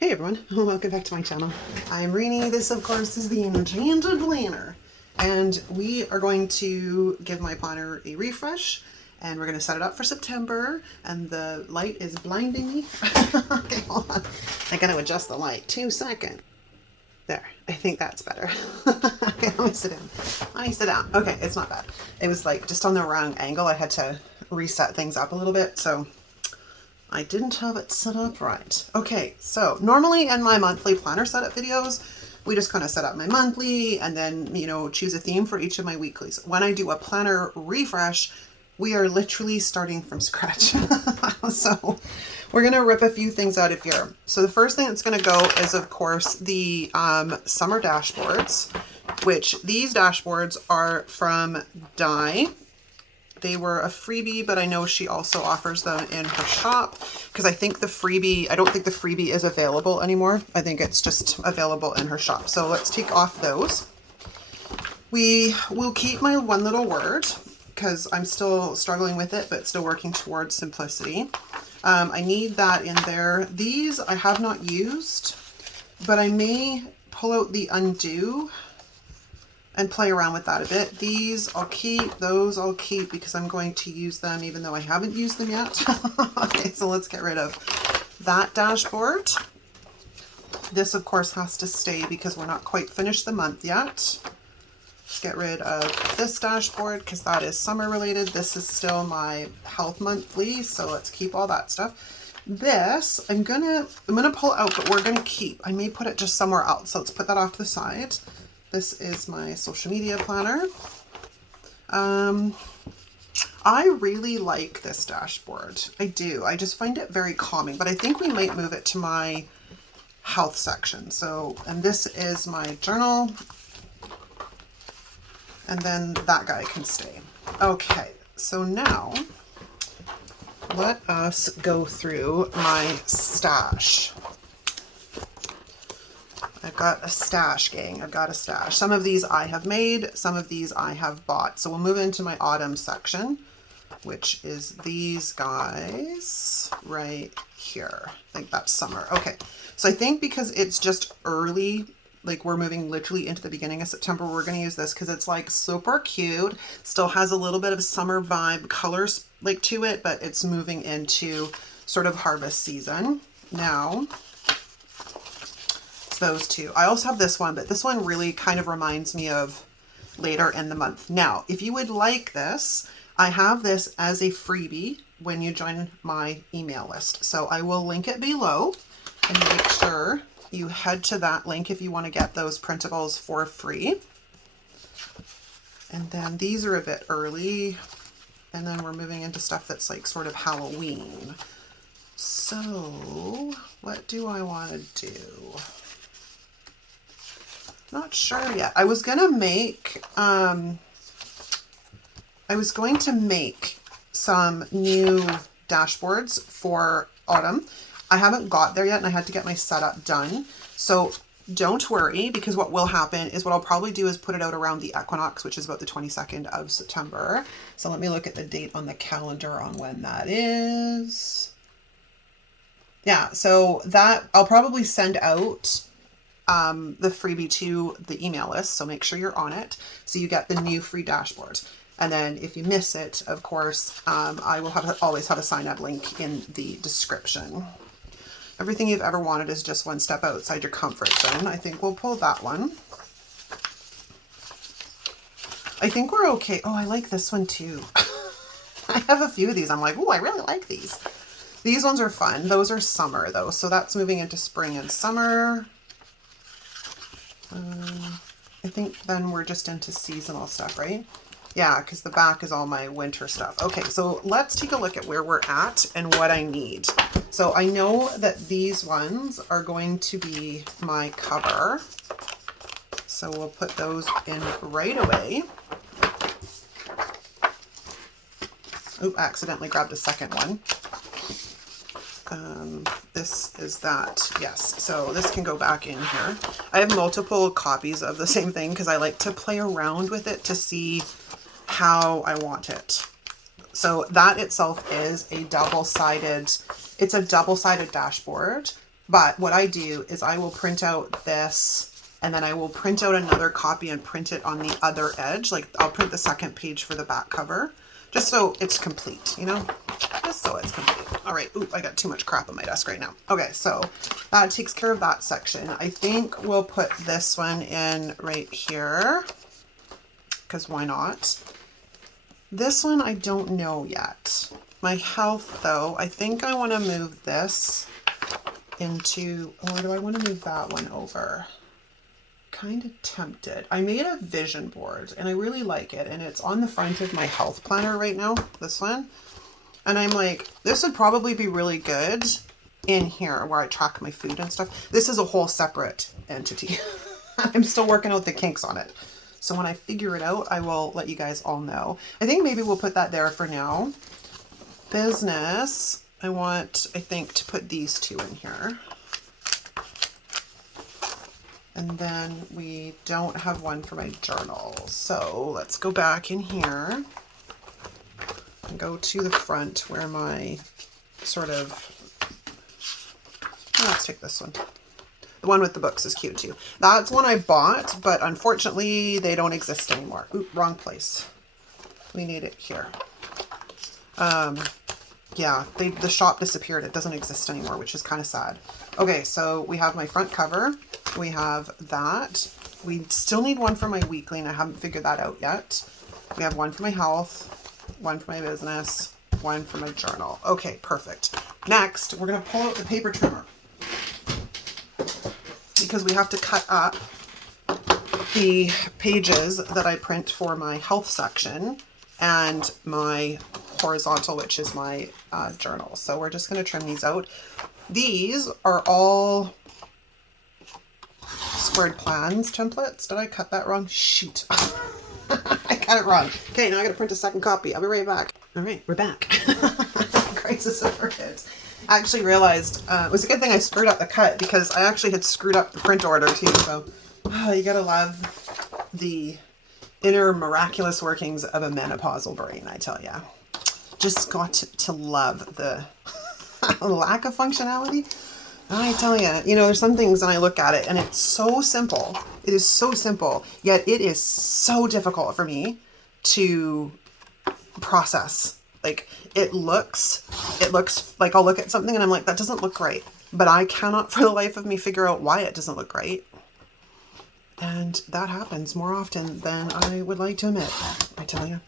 Hey everyone, welcome back to my channel. I'm Rainy. This of course is the Enchanted Planner. And we are going to give my planner a refresh and we're going to set it up for September, and the light is blinding me. Okay, hold on. I gotta adjust the light. 2 seconds. There, I think that's better. Okay, let me sit down. Let me sit down. Okay, it's not bad. It was like just on the wrong angle. I had to reset things up a little bit, so I didn't have it set up right. Okay, so normally in my monthly planner setup videos, we just kind of set up my monthly and then, you know, choose a theme for each of my weeklies. When I do a planner refresh, we are literally starting from scratch. So we're going to rip a few things out of here. So the first thing that's going to go is, of course, the summer dashboards, which these dashboards are from Dye. They were a freebie, but I know she also offers them in her shop, because I think the freebie, I don't think the freebie is available anymore. I think it's just available in her shop. So let's take off those. We will keep my one little word because I'm still struggling with it, but still working towards simplicity. I need that in there. These I have not used, but I may pull out the undo and play around with that a bit. These I'll keep, those I'll keep because I'm going to use them even though I haven't used them yet. Okay, so let's get rid of that dashboard. This of course has to stay because we're not quite finished the month yet. Let's get rid of this dashboard because that is summer related. This is still my health monthly, so let's keep all that stuff. This I'm gonna pull out, but we're gonna keep. I may put it just somewhere else, so let's put that off to the side. This is my social media planner. I really like this dashboard. I do. I just find it very calming, but I think we might move it to my health section. So, and this is my journal. And then that guy can stay. Okay, so now let us go through my stash. I've got a stash, gang. I've got a stash. Some of these I have made, some of these I have bought. So we'll move into my autumn section, which is these guys right here. I think that's summer. Okay, so I think because it's just early, like we're moving literally into the beginning of September, we're going to use this because it's like super cute. Still has a little bit of summer vibe colors like to it, but it's moving into sort of harvest season now. Those two. I also have this one, but this one really kind of reminds me of later in the month. Now, if you would like this, I have this as a freebie when you join my email list. So I will link it below and make sure you head to that link if you want to get those printables for free. And then these are a bit early. And then we're moving into stuff that's like sort of Halloween. So what do I want to do? Not sure yet. I was going to make some new dashboards for autumn. I haven't got there yet and I had to get my setup done. So don't worry, because what will happen is what I'll probably do is put it out around the equinox, which is about the 22nd of September. So let me look at the date on the calendar on when that is. Yeah, so that I'll probably send out the freebie to the email list. So make sure you're on it so you get the new free dashboard. And then if you miss it, of course, I will always have a sign up link in the description. Everything you've ever wanted is just one step outside your comfort zone. I think we'll pull that one. I think we're okay. Oh, I like this one too. I have a few of these. I'm like, oh, I really like these. These ones are fun. Those are summer though. So that's moving into spring and summer. I think then we're just into seasonal stuff, right? Yeah, because the back is all my winter stuff. Okay, so let's take a look at where we're at and what I need. So I know that these ones are going to be my cover. So we'll put those in right away. Oop, accidentally grabbed a second one. This is that. Yes, so this can go back in here. I have multiple copies of the same thing because I like to play around with it to see how I want it. So that itself is a double-sided, it's a double-sided dashboard But what I do is I will print out this, and then I will print out another copy and print it on the other edge. Like I'll print the second page for the back cover, just so it's complete, you know, just so it's complete. All right. Ooh, I got too much crap on my desk right now. Okay. So that takes care of that section. I think we'll put this one in right here, because why not? This one, I don't know yet. My health though, I think I want to move this into, or do I want to move that one over? Kind of tempted. I made a vision board and I really like it, and it's on the front of my health planner right now, this one. And I'm like, this would probably be really good in here where I track my food and stuff. This is a whole separate entity. I'm still working out the kinks on it. So when I figure it out, I will let you guys all know. I think maybe we'll put that there for now. Business. I think, to put these two in here. And then we don't have one for my journal. So let's go back in here and go to the front where my sort of, let's take this one. The one with the books is cute too. That's one I bought, but unfortunately they don't exist anymore. Ooh, wrong place. We need it here. Yeah, the shop disappeared. It doesn't exist anymore, which is kind of sad. Okay, so we have my front cover. We have that. We still need one for my weekly, and I haven't figured that out yet. We have one for my health, one for my business, one for my journal. Okay, perfect. Next, we're going to pull out the paper trimmer, because we have to cut up the pages that I print for my health section and my horizontal, which is my journal. So we're just going to trim these out. These are all squared plans templates. Did I cut that wrong? Shoot. I got it wrong. Okay, now I got to print a second copy. I'll be right back. All right, we're back. Crisis averted. I actually realized it was a good thing I screwed up the cut, because I actually had screwed up the print order too. So you gotta love the inner miraculous workings of a menopausal brain, I tell ya. Just got to love the lack of functionality. I tell ya, you know, there's some things and I look at it and it's so simple. It is so simple, yet it is so difficult for me to process. Like it looks like I'll look at something and I'm like, that doesn't look right. But I cannot for the life of me figure out why it doesn't look right. And that happens more often than I would like to admit. I tell you,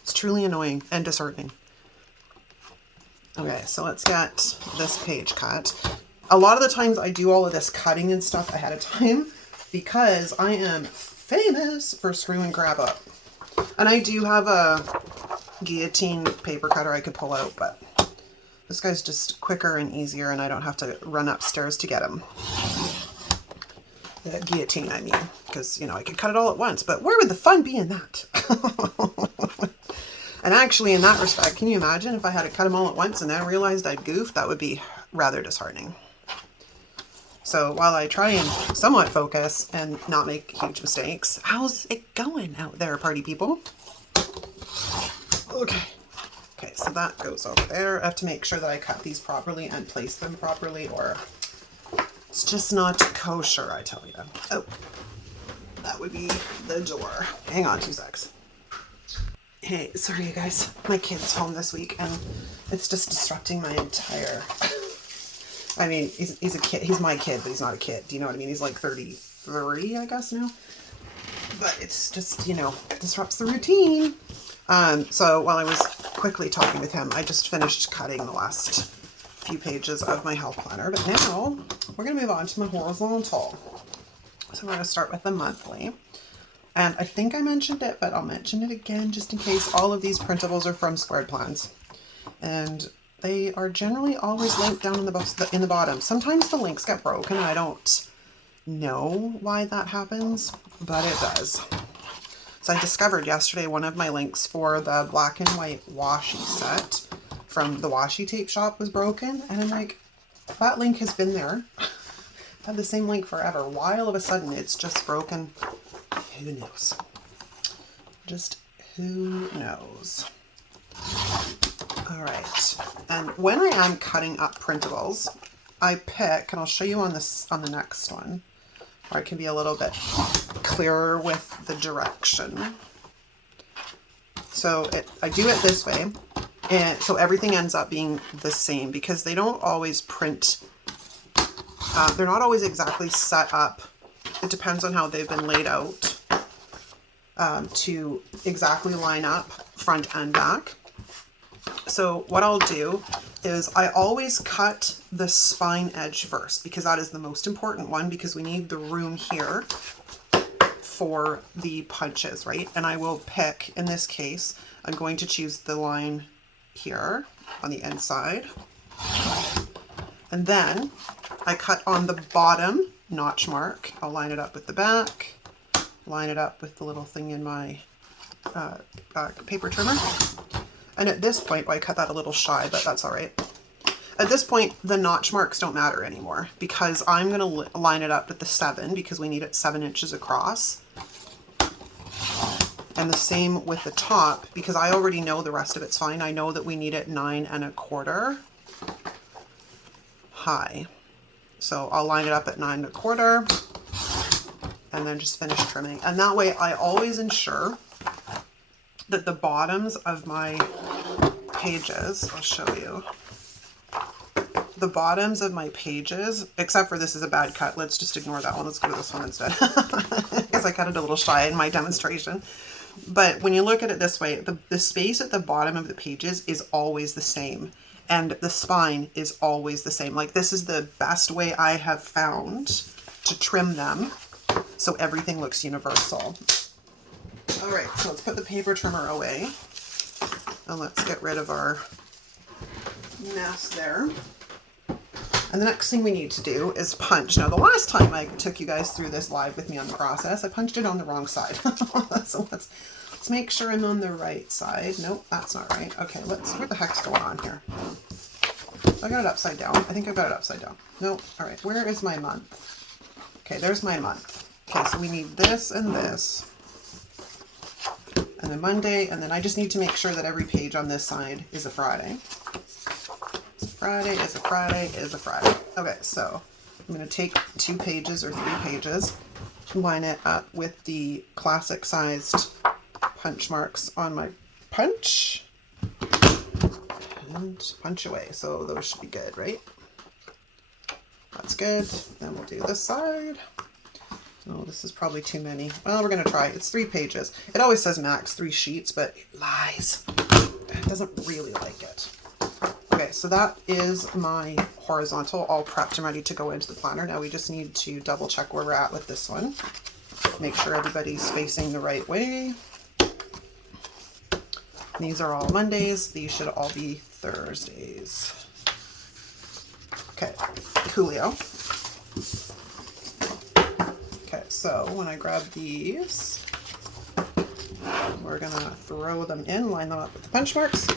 it's truly annoying and disheartening. Okay, so let's get this page cut. A lot of the times I do all of this cutting and stuff ahead of time because I am famous for screw and grab up. And I do have a guillotine paper cutter I could pull out, but this guy's just quicker and easier and I don't have to run upstairs to get him. The guillotine, I mean, because, you know, I could cut it all at once, but where would the fun be in that? And actually, in that respect, can you imagine if I had to cut them all at once and then realized I'd goofed? That would be rather disheartening. So while I try and somewhat focus and not make huge mistakes, how's it going out there, party people? Okay. Okay, so that goes over there. I have to make sure that I cut these properly and place them properly, or it's just not kosher, I tell you. Oh, that would be the door. Hang on 2 secs. Hey, sorry you guys. My kid's home this week and it's just disrupting my entire... I mean, he's a kid. He's my kid, but he's not a kid. Do you know what I mean? He's like 33, I guess now. But it's just, you know, disrupts the routine. So while I was quickly talking with him, I just finished cutting the last few pages of my health planner. But now we're going to move on to my horizontal. So we're going to start with the monthly. And I think I mentioned it, but I'll mention it again just in case. All of these printables are from Squared Plans. And they are generally always linked down in the bottom. Sometimes the links get broken. I don't know why that happens, but it does. So I discovered yesterday one of my links for the black and white washi set from the Washi tape shop was broken. And I'm like, that link has been there. I've had the same link forever. Why all of a sudden it's just broken? Who knows? Just who knows? All right. And when I am cutting up printables, I pick, and I'll show you on this on the next one, where I can be a little bit clearer with the direction. So I do it this way, and so everything ends up being the same because they don't always print. They're not always exactly set up. It depends on how they've been laid out to exactly line up front and back. So what I'll do is I always cut the spine edge first because that is the most important one because we need the room here for the punches, right? And I will pick, in this case, I'm going to choose the line here on the inside. And then I cut on the bottom notch mark. I'll line it up with the back, line it up with the little thing in my paper trimmer. And at this point, well, I cut that a little shy, but that's all right. At this point, the notch marks don't matter anymore because I'm going to line it up with the 7 because we need it 7 inches across. And the same with the top because I already know the rest of it's fine. I know that we need it 9 1/4 high. So I'll line it up at 9 1/4 and then just finish trimming. And that way I always ensure that the bottoms of my pages, I'll show you, the bottoms of my pages, except for this is a bad cut. Let's just ignore that one. Let's go to this one instead because I cut it a little shy in my demonstration. But when you look at it this way, the space at the bottom of the pages is always the same. And the spine is always the same. Like this is the best way I have found to trim them so everything looks universal. All right, so let's put the paper trimmer away and let's get rid of our mess there. And the next thing we need to do is punch. Now, the last time I took you guys through this live with me on the process, I punched it on the wrong side. So let's make sure I'm on the right side. Nope, that's not right. Okay, what the heck's going on here? I got it upside down. I think I got it upside down. Nope. All right, where is my month? Okay, there's my month. Okay, so we need this and this. And then Monday, and then I just need to make sure that every page on this side is a Friday. Friday is a Friday is a Friday. Okay, so I'm going to take 2 pages or 3 pages, line it up with the classic sized punch marks on my punch, and punch away. So those should be good, right? That's good. Then we'll do this side. Oh, this is probably too many. Well, we're going to try. It's 3 pages. It always says max 3 sheets, but it lies. It doesn't really like it. Okay, so that is my horizontal all prepped and ready to go into the planner. Now we just need to double check where we're at with this one. Make sure everybody's facing the right way. These are all Mondays. These should all be Thursdays. Okay, coolio. Okay, so when I grab these, we're gonna throw them in, line them up with the punch marks.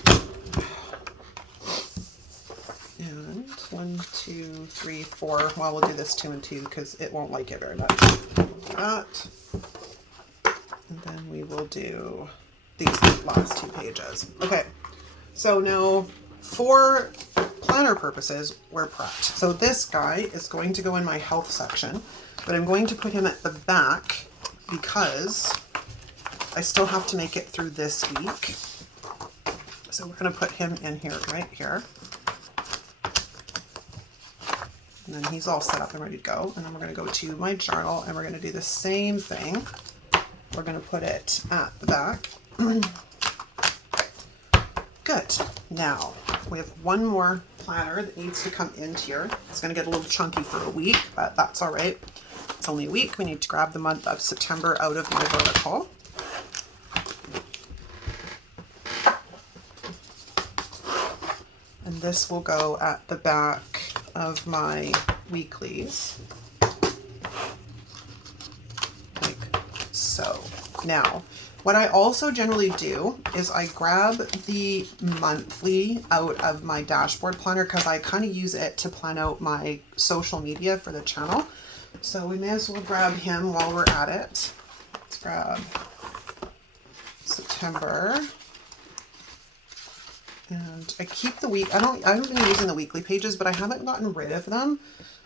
And 1, 2, 3, 4. Well, we'll do this 2 and 2 because it won't like it very much. That. And then we will do these last 2 pages. Okay. So now for planner purposes, we're prepped. So this guy is going to go in my health section, but I'm going to put him at the back because I still have to make it through this week. So we're going to put him in here, right here. And then he's all set up and ready to go. And then we're going to go to my journal and we're going to do the same thing. We're going to put it at the back. Good. Now we have one more planner that needs to come in here. It's going to get a little chunky for a week, but that's all right. It's only a week. We need to grab the month of September out of my vertical. And this will go at the back of my weeklies, like so. Now, what I also generally do is I grab the monthly out of my dashboard planner because I kind of use it to plan out my social media for the channel. So we may as well grab him while we're at it. Let's grab September. And I keep the week, I haven't been using the weekly pages, but I haven't gotten rid of them,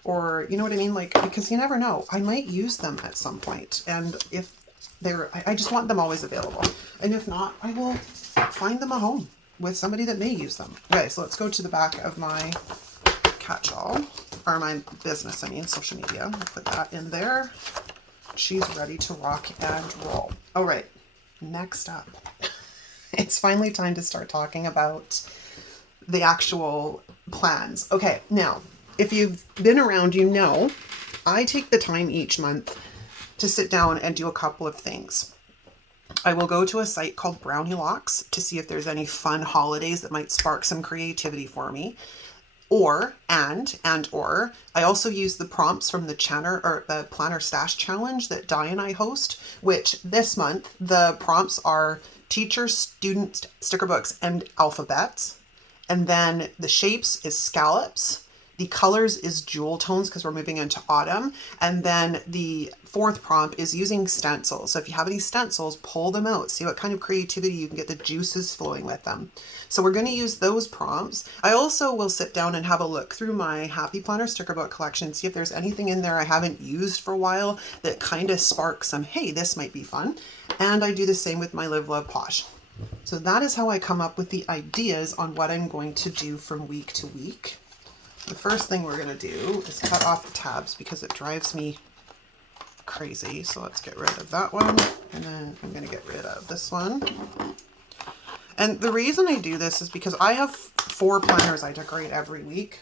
or you know what I mean? Like, because you never know, I might use them at some point. And if I just want them always available. And if not, I will find them a home with somebody that may use them. Okay, so let's go to the back of my catch-all, or my business, I mean, social media. I'll put that in there. She's ready to rock and roll. All right, next up. It's finally time to start talking about the actual plans. Okay, now, if you've been around, you know, I take the time each month to sit down and do a couple of things. I will go to a site called Brownie Locks to see if there's any fun holidays that might spark some creativity for me. Or I also use the prompts from the Planner Stash Challenge that Di and I host, which this month the prompts are teacher student sticker books and alphabets. And then the shapes is scallops. The colors is jewel tones because we're moving into autumn. And then the fourth prompt is using stencils. So if you have any stencils, pull them out. See what kind of creativity you can get the juices flowing with them. So we're going to use those prompts. I also will sit down and have a look through my Happy Planner sticker book collection, see if there's anything in there I haven't used for a while that kind of sparks some, hey, this might be fun. And I do the same with my Live, Love, Posh. So that is how I come up with the ideas on what I'm going to do from week to week. The first thing we're going to do is cut off the tabs because it drives me crazy. So let's get rid of that one. And then I'm going to get rid of this one. And the reason I do this is because I have 4 planners I decorate every week.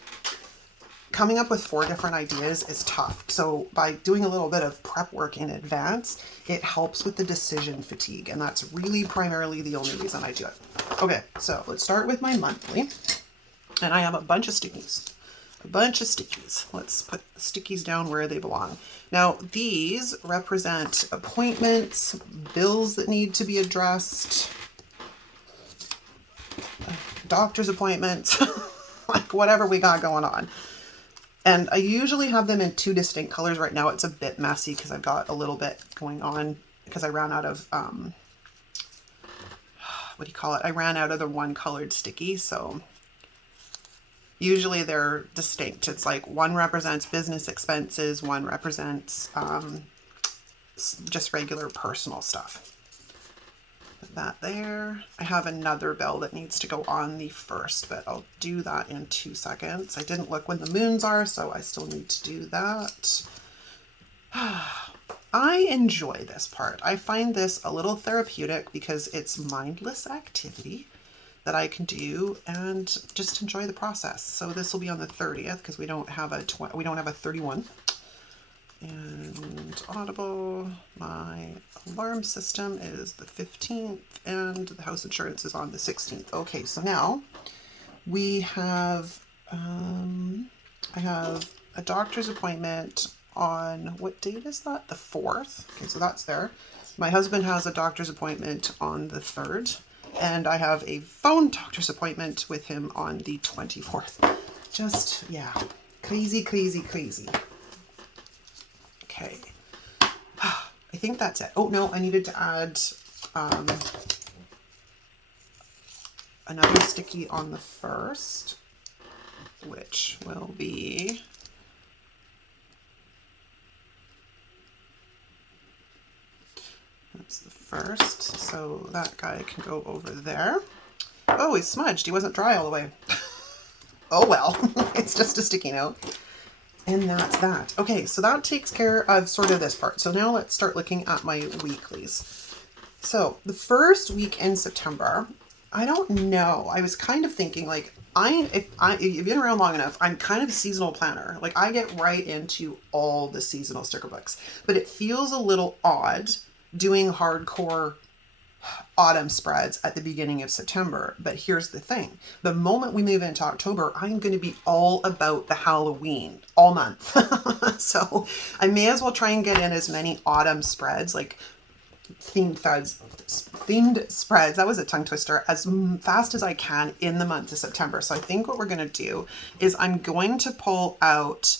Coming up with 4 different ideas is tough. So by doing a little bit of prep work in advance, it helps with the decision fatigue. And that's really primarily the only reason I do it. Okay, so let's start with my monthly. And I have a bunch of stickies. Let's put the stickies down where they belong. Now, these represent appointments, bills that need to be addressed, doctor's appointments, like whatever we got going on. And I usually have them in 2 distinct colors. Right now it's a bit messy because I've got a little bit going on because I ran out of, I ran out of the one colored sticky. So usually they're distinct. It's like one represents business expenses, one represents just regular personal stuff. Put that there. I have another bill that needs to go on the first, but I'll do that in 2 seconds. I didn't look when the moons are, so I still need to do that. I enjoy this part. I find this a little therapeutic because it's mindless activity that I can do and just enjoy the process. So this will be on the 30th because we don't have a 31. And Audible, my alarm system is the 15th and the house insurance is on the 16th. Okay, so now we have, I have a doctor's appointment on, what date is that? The 4th. Okay, so that's there. My husband has a doctor's appointment on the 3rd. And I have a phone doctor's appointment with him on the 24th. Just, yeah, crazy, crazy, crazy. Okay. I think that's it. Oh, no, I needed to add another sticky on the 1st, which will be... That's the 1st, so that guy can go over there. Oh, he's smudged. He wasn't dry all the way. Oh well, it's just a sticky note. And that's that. Okay, so that takes care of sort of this part. So now let's start looking at my weeklies. So the first week in September, I don't know. I was kind of thinking like, if you've been around long enough, I'm kind of a seasonal planner. Like I get right into all the seasonal sticker books, but it feels a little odd doing hardcore autumn spreads at the beginning of September. But here's the thing. The moment we move into October, I'm going to be all about the Halloween all month. So I may as well try and get in as many autumn spreads, like themed spreads. That was a tongue twister, as fast as I can in the month of September. So I think what we're going to do is I'm going to pull out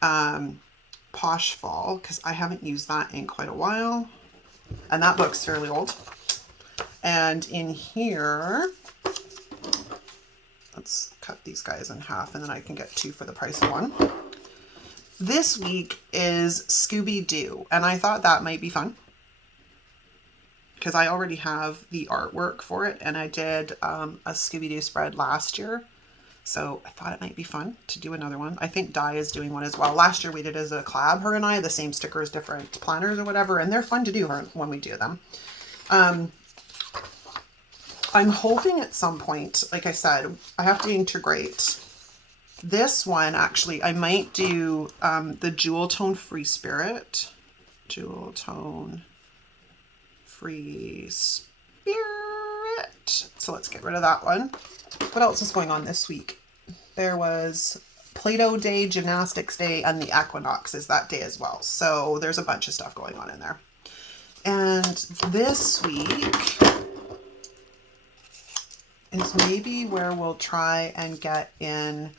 Posh Fall because I haven't used that in quite a while. And that book's fairly old. And in here, let's cut these guys in half and then I can get 2 for the price of 1. This week is Scooby-Doo, and I thought that might be fun because I already have the artwork for it, and I did a Scooby-Doo spread last year. So I thought it might be fun to do another one. I think Di is doing one as well. Last year we did as a collab, her and I, the same stickers, different planners or whatever, and they're fun to do when we do them. I'm hoping at some point, like I said, I have to integrate this one. Actually, I might do the Jewel Tone Free Spirit. Jewel Tone Free Spirit. So let's get rid of that one. What else is going on this week? There was Play-Doh Day, Gymnastics Day, and the Equinox is that day as well. So there's a bunch of stuff going on in there. And this week is maybe where we'll try and get in,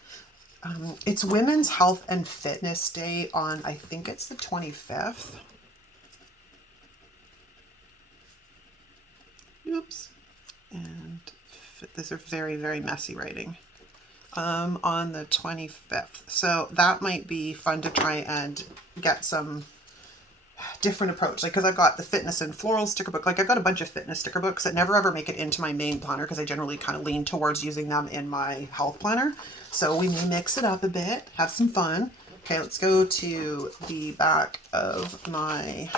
it's Women's Health and Fitness Day on, I think it's the 25th. Oops. And these are very, very messy writing. On the 25th. So that might be fun to try and get some different approach. Like, because I've got the fitness and floral sticker book. Like, I've got a bunch of fitness sticker books that never ever make it into my main planner because I generally kind of lean towards using them in my health planner. So we may mix it up a bit, have some fun. Okay, let's go to the back of my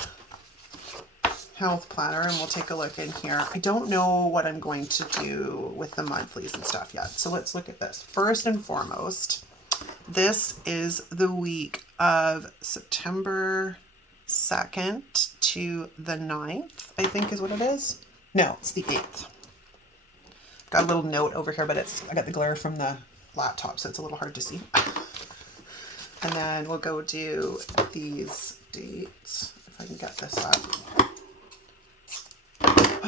health planner and we'll take a look in here. I don't know what I'm going to do with the monthlies and stuff yet. So let's look at this. First and foremost, this is the week of September 2nd to the 9th, I think is what it is. No, it's the 8th. Got a little note over here, but I got the glare from the laptop, so it's a little hard to see. And then we'll go do these dates, if I can get this up.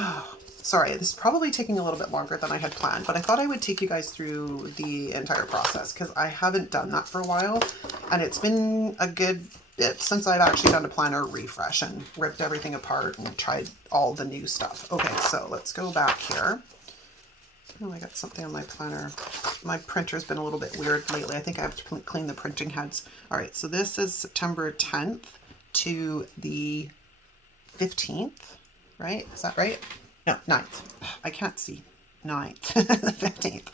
Oh, sorry, this is probably taking a little bit longer than I had planned, but I thought I would take you guys through the entire process because I haven't done that for a while, and it's been a good bit since I've actually done a planner refresh and ripped everything apart and tried all the new stuff. Okay, so let's go back here. Oh, I got something on my planner. My printer's been a little bit weird lately. I think I have to clean the printing heads. All right, so this is September 10th to the 15th, right? Is that right? No, 9th. I can't see. 9th, the 15th.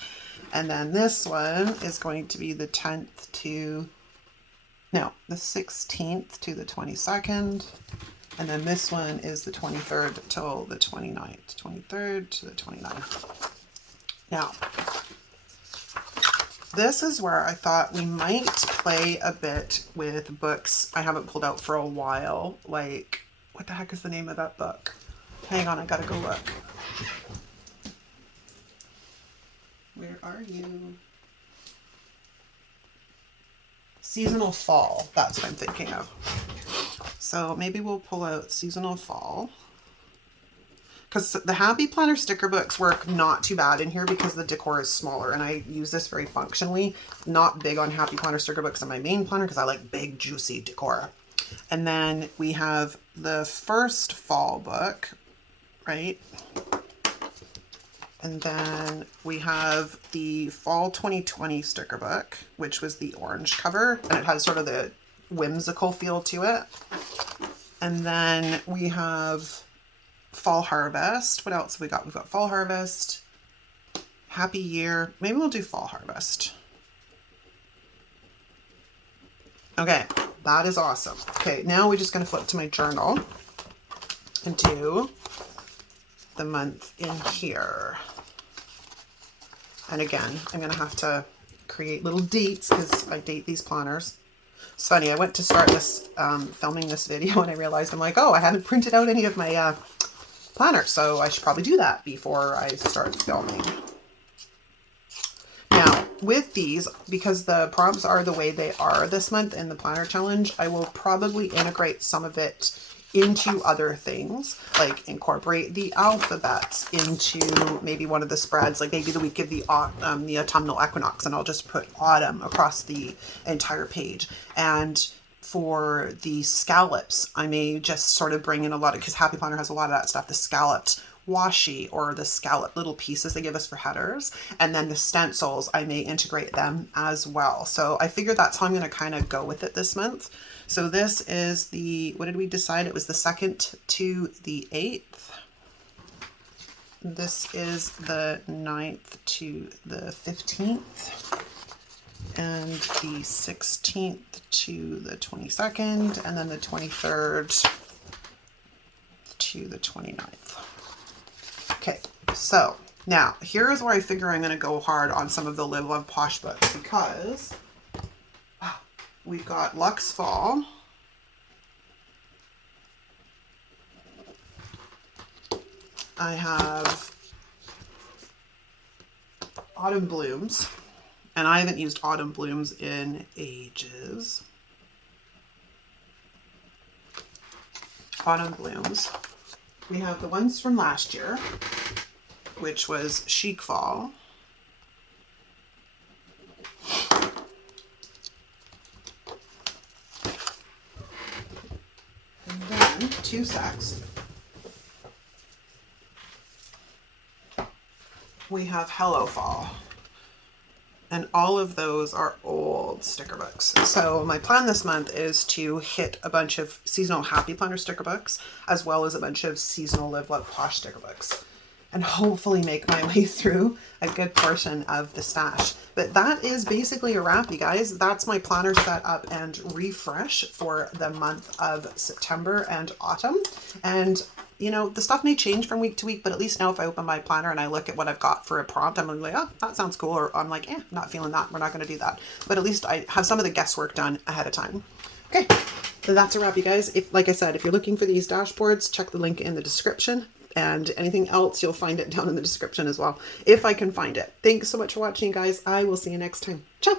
And then this one is going to be the 10th to, no, the 16th to the 22nd. And then this one is the 23rd till the 29th. 23rd to the 29th. Now, this is where I thought we might play a bit with books I haven't pulled out for a while. Like, what the heck is the name of that book? Hang on, I gotta go look. Where are you? Seasonal Fall, that's what I'm thinking of. So maybe we'll pull out Seasonal Fall. Because the Happy Planner sticker books work not too bad in here because the decor is smaller and I use this very functionally. Not big on Happy Planner sticker books in my main planner because I like big juicy decor. And then we have the first fall book, right? And then we have the Fall 2020 sticker book, which was the orange cover, and it has sort of the whimsical feel to it. And then we have Fall Harvest. What else have we got? We've got Fall Harvest, Happy Year. Maybe we'll do Fall Harvest. Okay, that is awesome. Okay, now we're just going to flip to my journal and do the month in here. And again, I'm going to have to create little dates because I date these planners. It's funny, I went to start this filming this video and I realized I'm like, oh, I haven't printed out any of my planner, so I should probably do that before I start filming. Now, with these, because the prompts are the way they are this month in the planner challenge, I will probably integrate some of it into other things, like incorporate the alphabets into maybe one of the spreads, like maybe the week of the autumnal equinox, and I'll just put autumn across the entire page. And for the scallops, I may just sort of bring in a lot of, because Happy Planner has a lot of that stuff, the scalloped washi, or the scallop little pieces they give us for headers. And then the stencils, I may integrate them as well. So I figured that's how I'm going to kind of go with it this month. So this is the, what did we decide? It was the 2nd to the 8th. This is the 9th to the 15th. And the 16th to the 22nd. And then the 23rd to the 29th. Okay, so now here's where I figure I'm going to go hard on some of the Live Love Posh books, because we've got Luxe Fall, I have Autumn Blooms, and I haven't used Autumn Blooms in ages. Autumn Blooms. We have the ones from last year, which was Chic Fall. And then 2 sets. We have Hello Fall. And all of those are old sticker books. So my plan this month is to hit a bunch of seasonal Happy Planner sticker books, as well as a bunch of seasonal Live Love Posh sticker books, and hopefully make my way through a good portion of the stash. But that is basically a wrap, you guys. That's my planner set up and refresh for the month of September and autumn. And you know, the stuff may change from week to week, but at least now if I open my planner and I look at what I've got for a prompt, I'm like, oh, that sounds cool. Or I'm like, not feeling that. We're not going to do that. But at least I have some of the guesswork done ahead of time. Okay, so that's a wrap, you guys. If, like I said, if you're looking for these dashboards, check the link in the description. And anything else, you'll find it down in the description as well, if I can find it. Thanks so much for watching, guys. I will see you next time. Ciao.